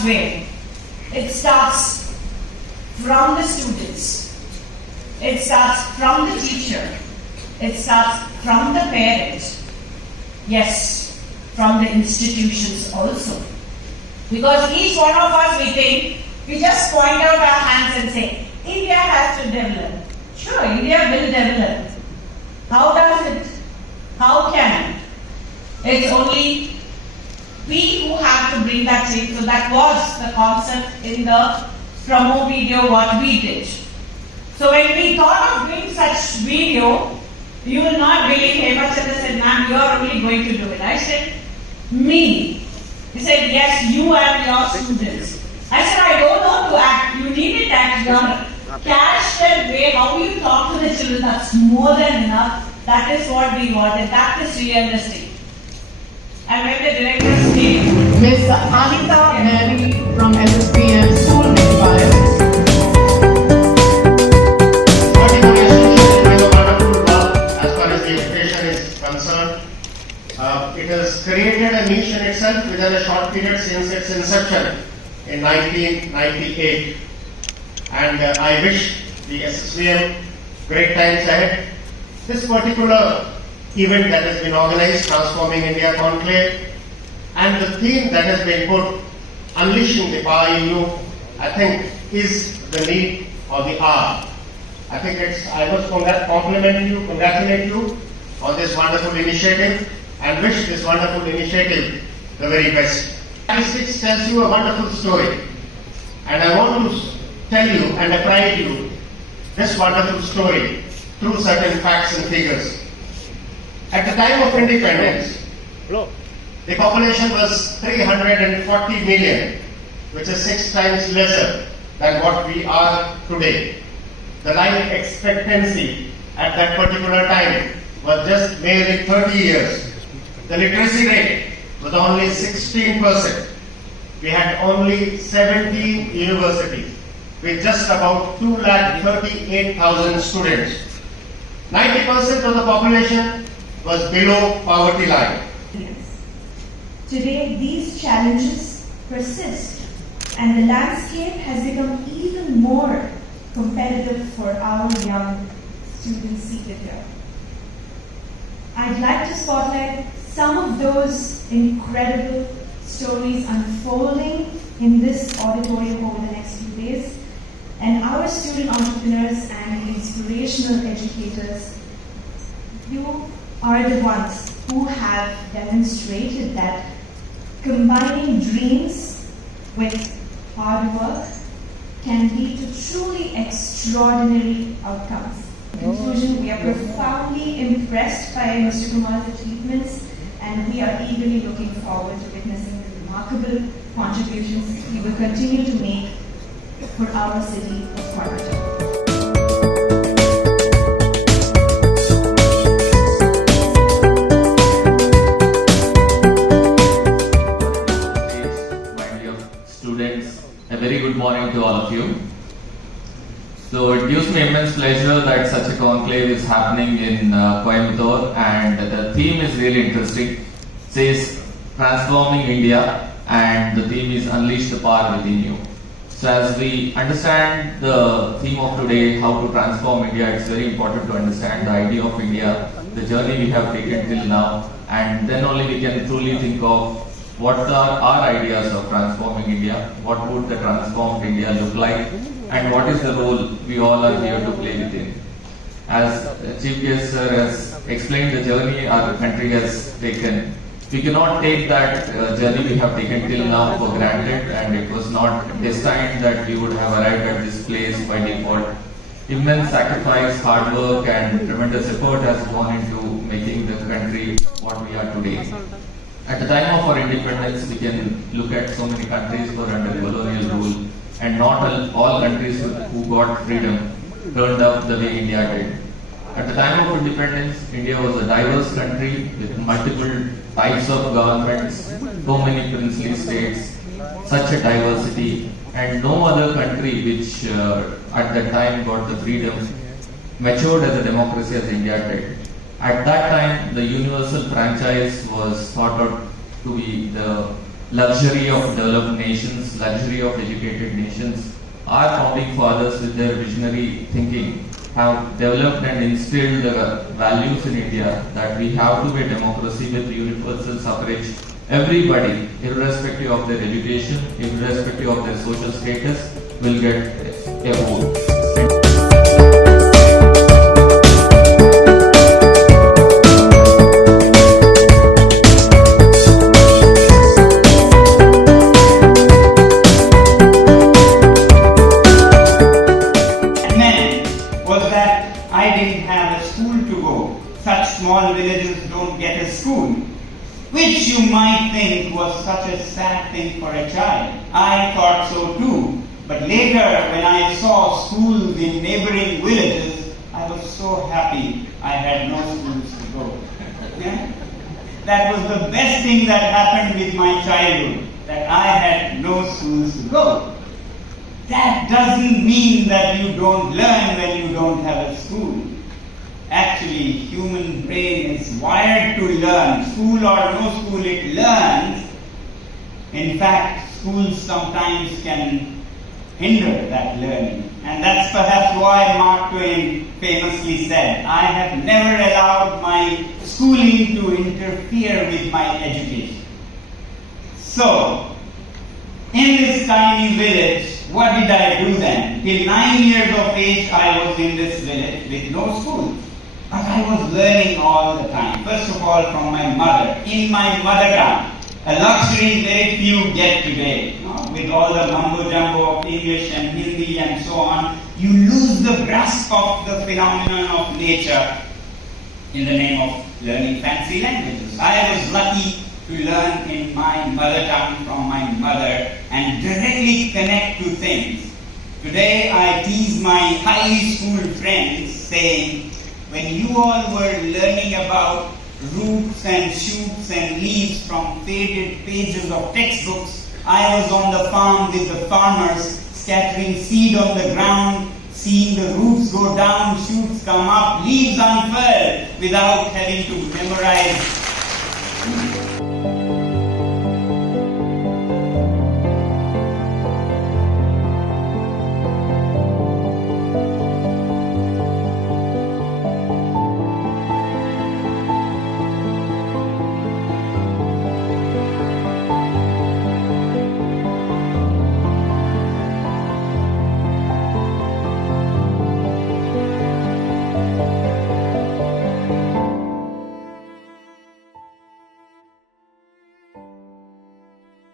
starts where? It starts from the students. It starts from the teacher. It starts from the parent. Yes, from the institutions also. Because each one of us, we just point out our hands and say, India has to develop. Sure, India will develop. How does it? How can it? It's only we who have to bring that change. So that was the concept in the promo video what we did. So when we thought of doing such video, you will not believe Hemachandra said, ma'am, you are only going to do it. I said, me. He said, yes, you and your students. I said, I don't know to act. You need it act. Your cash and way, how you talk to the children, that's more than enough. That is what we wanted. That is realistic. And when the directors came, Miss Anita Mary from SSVM School Coimbatore. As far as the education is concerned, it has created a niche in itself within a short period since its inception in 1998. And I wish the SSVM great times ahead. This particular event that has been organized, Transforming India Conclave, and the theme that has been put, Unleashing the Power in You, I think is the need of the hour. I think I must congratulate you on this wonderful initiative and wish this wonderful initiative the very best. Statistics tells you a wonderful story, and I want to tell you and apprise you this wonderful story through certain facts and figures. At the time of independence, the population was 340 million, which is 6 times lesser than what we are today. The life expectancy at that particular time was just merely 30 years. The literacy rate was only 16%. We had only 17 universities with just about 238,000 students. 90% of the population was below poverty line. Today, these challenges persist, and the landscape has become even more competitive for our young students seated here. I'd like to spotlight some of those incredible stories unfolding in this auditorium over the next few days, and our student entrepreneurs and inspirational educators. You are the ones who have demonstrated that combining dreams with hard work can lead to truly extraordinary outcomes. In conclusion, we are profoundly impressed by Mr. Kumar's achievements, and we are eagerly looking forward to witnessing the remarkable contributions he will continue to make for our city of Coimbatore. Students, a very good morning to all of you. So it gives me immense pleasure that such a conclave is happening in Coimbatore, and the theme is really interesting. It says Transforming India, and the theme is Unleash the Power Within You. So as we understand the theme of today, how to transform India, it's very important to understand the idea of India, the journey we have taken till now, and then only we can truly think of what are our ideas of transforming India, what would the transformed India look like, and what is the role we all are here to play within. As Chief Guest Sir has explained the journey our country has taken, we cannot take that journey we have taken till now for granted, and it was not destined that we would have arrived at this place by default. Immense sacrifice, hard work and tremendous effort has gone into making the country what we are today. At the time of our independence, we can look at so many countries were under colonial rule, and not all countries who got freedom turned up the way India did. At the time of independence, India was a diverse country with multiple types of governments, so many princely states, such a diversity, and no other country which at that time got the freedom matured as a democracy as India did. At that time, the universal franchise was thought out to be the luxury of developed nations, luxury of educated nations. Our founding fathers, with their visionary thinking, have developed and instilled the values in India that we have to be a democracy with universal suffrage. Everybody, irrespective of their education, irrespective of their social status, will get a vote. Was that I didn't have a school to go. Such small villages don't get a school, which you might think was such a sad thing for a child. I thought so too, but later when I saw schools in neighboring villages, I was so happy I had no schools to go. Yeah? That was the best thing that happened with my childhood, that I had no schools to go. That doesn't mean that you don't learn when you don't have a school. Actually, human brain is wired to learn. School or no school, it learns. In fact, schools sometimes can hinder that learning. And that's perhaps why Mark Twain famously said, I have never allowed my schooling to interfere with my education. So, in this tiny village, what did I do then? Till 9 years of age, I was in this village with no school. But I was learning all the time. First of all, from my mother, in my mother tongue. A luxury very few get today. You know, with all the mumbo jumbo of English and Hindi and so on, you lose the grasp of the phenomenon of nature in the name of learning fancy languages. I was lucky to learn in my mother tongue from my mother and directly connect to things. Today I tease my highly schooled friends saying, when you all were learning about roots and shoots and leaves from faded pages of textbooks, I was on the farm with the farmers scattering seed on the ground, seeing the roots go down, shoots come up, leaves unfurl without having to memorize